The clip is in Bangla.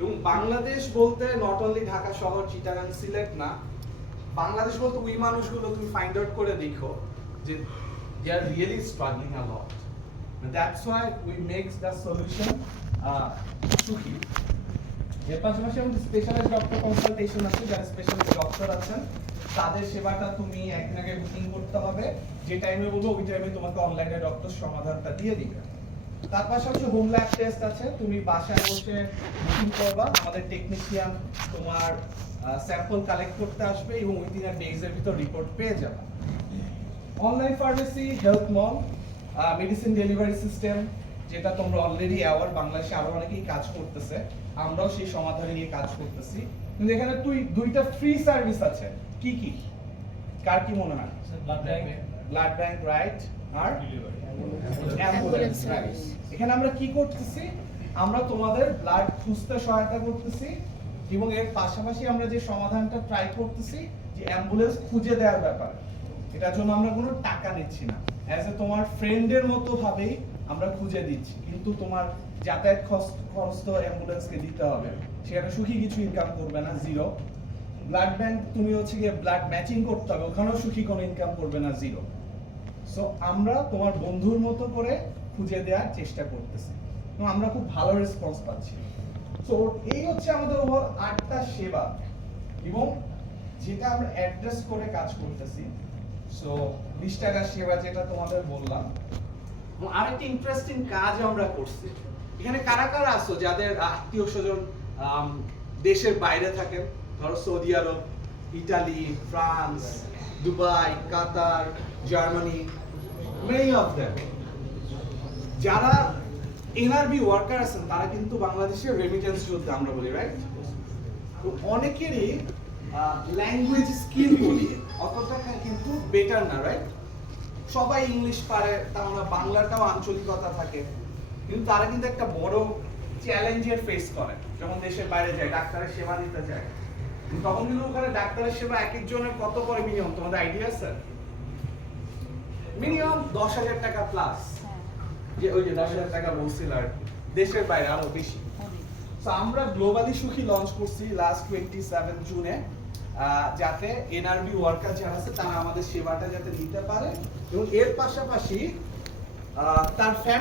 এবং বাংলাদেশ বলতে নট অনলি ঢাকা শহর, চিটাগাং, সিলেট না, বাংলাদেশ বলতে ওই মানুষগুলো তুমি ফাইন্ড আউট করে দেখো যে they are really struggling a lot. And that's why we make the solution সুখী। এর পাশাপাশি আমাদের স্পেশালাইজড ডক্টর কনসালটেশন আছে, যারা স্পেশালিস্ট ডক্টর আছেন তাদের সেবাটা তুমি একদিন আগে বুকিং করতে হবে, যে টাইমে বলবো ওই টাইমে তোমাকে অনলাইনে ডক্টর সমাধানটা দিয়ে দিবে। তার পাশাপাশি হোম ল্যাব টেস্ট আছে, তুমি বাসায় বসে বুকিং করবা, আমাদের টেকনিশিয়ান তোমার স্যাম্পল কালেক্ট করতে আসবে এবং উইদিন আ ডেজের ভিতর রিপোর্ট পেয়ে যাবে। অনলাইন ফার্মেসি, হেলথ মল, মেডিসিন ডেলিভারি সিস্টেম, যেটা তোমরা অলরেডি অ্যাওয়ার, বাংলাদেশে আরো অনেকেই কাজ করতেছে, আমরাও সেই সমাধান নিয়ে কাজ করতেছি। কিন্তু এখানে দুইটা ফ্রি সার্ভিস আছে, কি কি কার কি মনে হয়? ব্লাড ব্যাংক, রাইট, আর অ্যাম্বুলেন্স সার্ভিস। এখানে আমরা কি করতেছি, আমরা তোমাদের ব্লাড খুঁজতে সহায়তা করতেছি এবং এর পাশাপাশি আমরা যে সমাধানটা ট্রাই করতেছি যে অ্যাম্বুলেন্স খুঁজে দেওয়ার ব্যাপার, এটার জন্য আমরা কোনো টাকা নিচ্ছি না, অ্যাজ এ তোমার ফ্রেন্ডের মতো ভাবেই আমরা খুঁজে দিচ্ছি, কিন্তু তোমার যাতায়াত খরচ তো অ্যাম্বুলেন্সকে দিতে হবে, সেখানে সুখী কিছু ইনকাম করবে না, জিরো। ব্লাড ব্যাংক তুমি হচ্ছে গিয়ে ব্লাড ম্যাচিং করতে হবে, ওখানেও সুখী কোনো ইনকাম করবে না, জিরো। সো আমরা তোমার বন্ধুর মতো করে খুঁজে দেওয়ার চেষ্টা করতেছি এবং আমরা খুব ভালো রেসপন্স পাচ্ছি। সো এই হচ্ছে আমাদের ওভার 8টা সেবা এবং যেটা আমরা অ্যাড্রেস করে কাজ করতেছি। সো 20 টাকার সেবা যেটা তোমাদের বললাম, এবং আরেকটা ইন্টারেস্টিং কাজ আমরা করছি। এখানে কারা কারা আছো যাদের আত্মীয় স্বজন দেশের বাইরে থাকে, ধরো Saudi Arab, Italy, France, Dubai, Qatar, Germany, many of them, যারা এনআরবি ওয়ার্কার আছেন তারা কিন্তু বাংলাদেশের রেমিটেন্স যোদ্ধা আমরা বলি, রাইট? তো অনেকেরই ল্যাঙ্গুয়েজ স্কিল বলি অতটা কিন্তু বেটার না, রাইট? সবাই ইংলিশ পারে, তাও না বাংলাটাও আঞ্চলিকতা থাকে, কিন্তু তারা কিন্তু একটা বড় চ্যালেঞ্জের ফেস করে, যখন দেশের বাইরে যায় ডাক্তারের সেবা দিতে যায়, তখন কিন্তু ওখানে ডাক্তারের সেবা এক একজনের কত করে মিনিমাম, তোমাদের আইডিয়া আছে? মিনিমাম 10,000 টাকা প্লাস, যে ওই যে 10,000 টাকা বলছিল, আর দেশের বাইরে আরো বেশি। তো আমরা গ্লোবালি সুখী লঞ্চ করছি লাস্ট 27 জুনে, যাতে এনআরবি ওয়ার্কার যারা আছে তারা আমাদের সেবাটা যাতে নিতে পারে এবং এর পাশাপাশি তার ফ্যামিলি